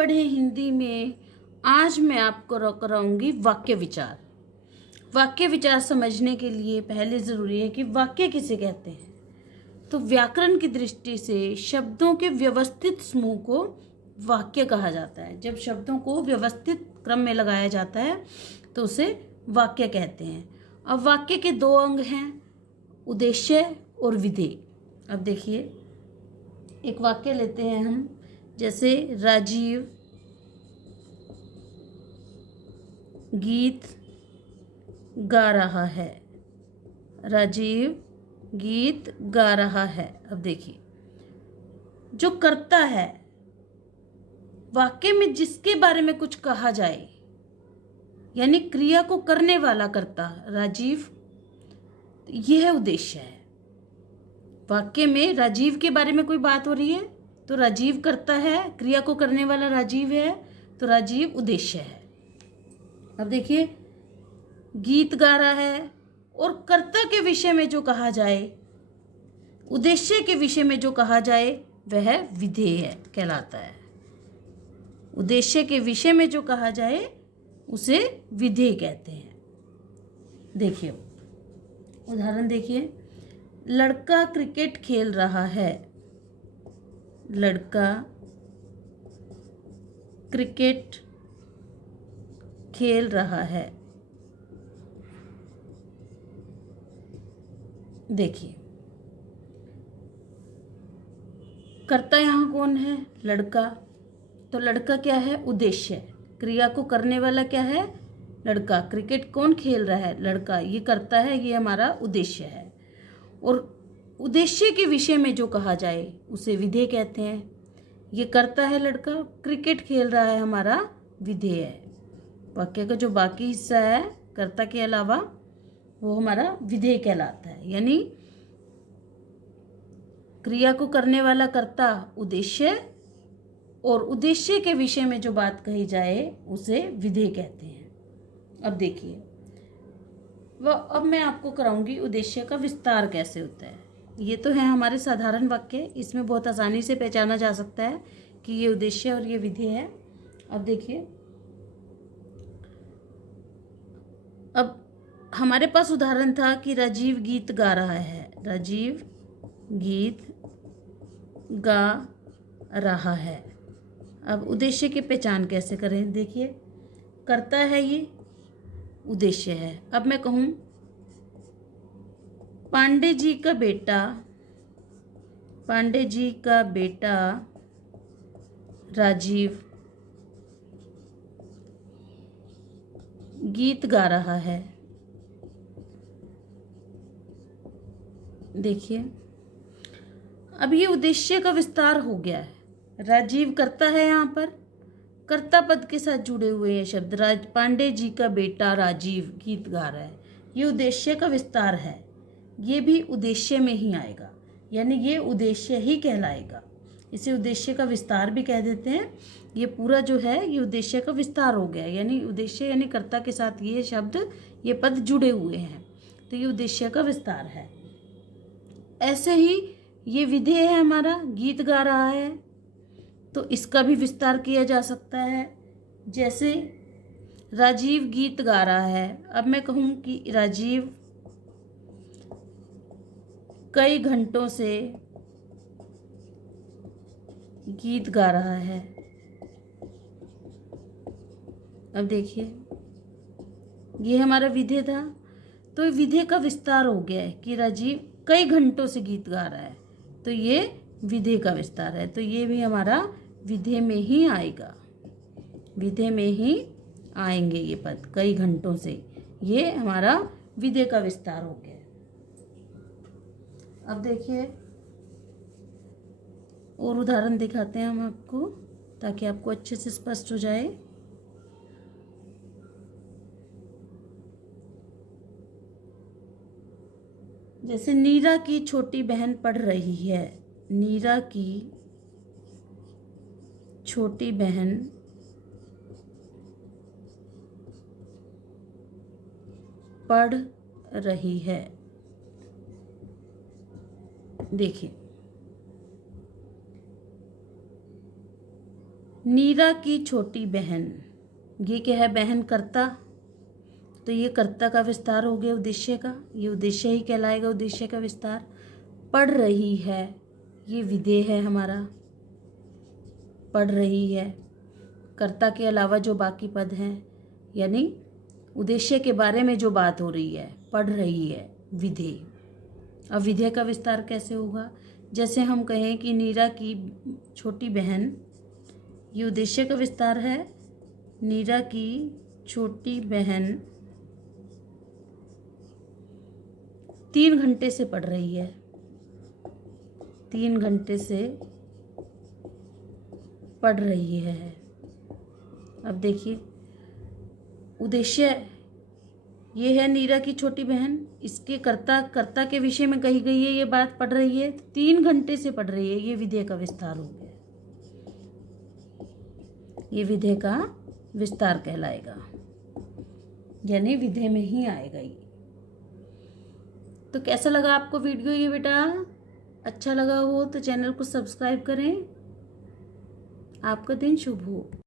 पढ़ें हिंदी में। आज मैं आपको कराऊंगी वाक्य विचार। वाक्य विचार समझने के लिए पहले ज़रूरी है कि वाक्य किसे कहते हैं। तो व्याकरण की दृष्टि से शब्दों के व्यवस्थित समूह को वाक्य कहा जाता है। जब शब्दों को व्यवस्थित क्रम में लगाया जाता है तो उसे वाक्य कहते हैं। अब वाक्य के दो अंग हैं, उद्देश्य और विधेय। अब देखिए, एक वाक्य लेते हैं हम, जैसे राजीव गीत गा रहा है। राजीव गीत गा रहा है। अब देखिए, जो करता है, वाक्य में जिसके बारे में कुछ कहा जाए, यानी क्रिया को करने वाला कर्ता राजीव, यह उद्देश्य है। वाक्य में राजीव के बारे में कोई बात हो रही है तो राजीव करता है, क्रिया को करने वाला राजीव है, तो राजीव उद्देश्य है। अब देखिए, गीत गा रहा है और कर्ता के विषय में जो कहा जाए, उद्देश्य के विषय में जो कहा जाए, वह विधेय कहलाता है। उद्देश्य के विषय में जो कहा जाए उसे विधेय कहते हैं। देखिए उदाहरण, देखिए, लड़का क्रिकेट खेल रहा है। लड़का क्रिकेट खेल रहा है। देखिए, कर्ता यहाँ कौन है? लड़का। तो लड़का क्या है? उद्देश्य। क्रिया को करने वाला क्या है? लड़का। क्रिकेट कौन खेल रहा है? लड़का। ये करता है, ये हमारा उद्देश्य है। और उद्देश्य के विषय में जो कहा जाए उसे विधेय कहते हैं। ये करता है लड़का, क्रिकेट खेल रहा है, हमारा विधेय है। वाक्य का जो बाकी हिस्सा है कर्ता के अलावा, वो हमारा विधेय कहलाता है। यानी क्रिया को करने वाला कर्ता उद्देश्य, और उद्देश्य के विषय में जो बात कही जाए उसे विधेय कहते हैं। अब देखिए, अब मैं आपको कराऊंगी उद्देश्य का विस्तार कैसे होता है। ये तो है हमारे साधारण वाक्य, इसमें बहुत आसानी से पहचाना जा सकता है कि ये उद्देश्य और ये विधेय है। अब देखिए, अब हमारे पास उदाहरण था कि राजीव गीत गा रहा है। राजीव गीत गा रहा है। अब उद्देश्य की पहचान कैसे करें? देखिए, करता है, ये उद्देश्य है। अब मैं कहूँ पांडे जी का बेटा, पांडे जी का बेटा राजीव गीत गा रहा है। देखिए, अब ये उद्देश्य का विस्तार हो गया है। राजीव करता है, यहाँ पर कर्ता पद के साथ जुड़े हुए हैं शब्द। पांडे जी का बेटा राजीव गीत गा रहा है, ये उद्देश्य का विस्तार है। ये भी उद्देश्य में ही आएगा, यानी ये उद्देश्य ही कहलाएगा। इसे उद्देश्य का विस्तार भी कह देते हैं। ये पूरा जो है ये उद्देश्य का विस्तार हो गया, यानी उद्देश्य यानी कर्ता के साथ ये शब्द, ये पद जुड़े हुए हैं, तो ये उद्देश्य का विस्तार है। ऐसे ही ये विधेय है हमारा, गीत गा रहा है, तो इसका भी विस्तार किया जा सकता है। जैसे राजीव गीत गा रहा है। अब मैं कहूँ कि राजीव कई घंटों से गीत गा रहा है। अब देखिए, ये हमारा विधेय था, तो विधेय का विस्तार हो गया है कि राजीव कई घंटों से गीत गा रहा है, तो ये विधेय का विस्तार है। तो ये भी हमारा विधेय में ही आएगा, विधेय में ही आएंगे ये पद, कई घंटों से। ये हमारा विधेय का विस्तार हो गया। अब देखिए, और उदाहरण दिखाते हैं हम आपको, ताकि आपको अच्छे से स्पष्ट हो जाए। जैसे नीरा की छोटी बहन पढ़ रही है। नीरा की छोटी बहन पढ़ रही है। देखिए, नीरा की छोटी बहन, ये क्या है? बहन कर्ता, तो ये कर्ता का विस्तार हो गया उद्देश्य का, ये उद्देश्य ही कहलाएगा उद्देश्य का विस्तार। पढ़ रही है, ये विधेय है हमारा, पढ़ रही है। कर्ता के अलावा जो बाकी पद हैं, यानी उद्देश्य के बारे में जो बात हो रही है, पढ़ रही है, विधेय। अब विधेय का विस्तार कैसे होगा? जैसे हम कहें कि नीरा की छोटी बहन, ये उद्देश्य का विस्तार है। नीरा की छोटी बहन 3 घंटे से पढ़ रही है, 3 घंटे से पढ़ रही है। अब देखिए, उद्देश्य ये है नीरा की छोटी बहन, इसके कर्ता के विषय में कही गई है ये बात, पढ़ रही है, 3 घंटे से पढ़ रही है, ये विधेय का विस्तार हो गया, ये विधेय का विस्तार कहलाएगा, यानी विधेय में ही आएगा ये। तो कैसा लगा आपको वीडियो ये बेटा? अच्छा लगा हो तो चैनल को सब्सक्राइब करें। आपका दिन शुभ हो।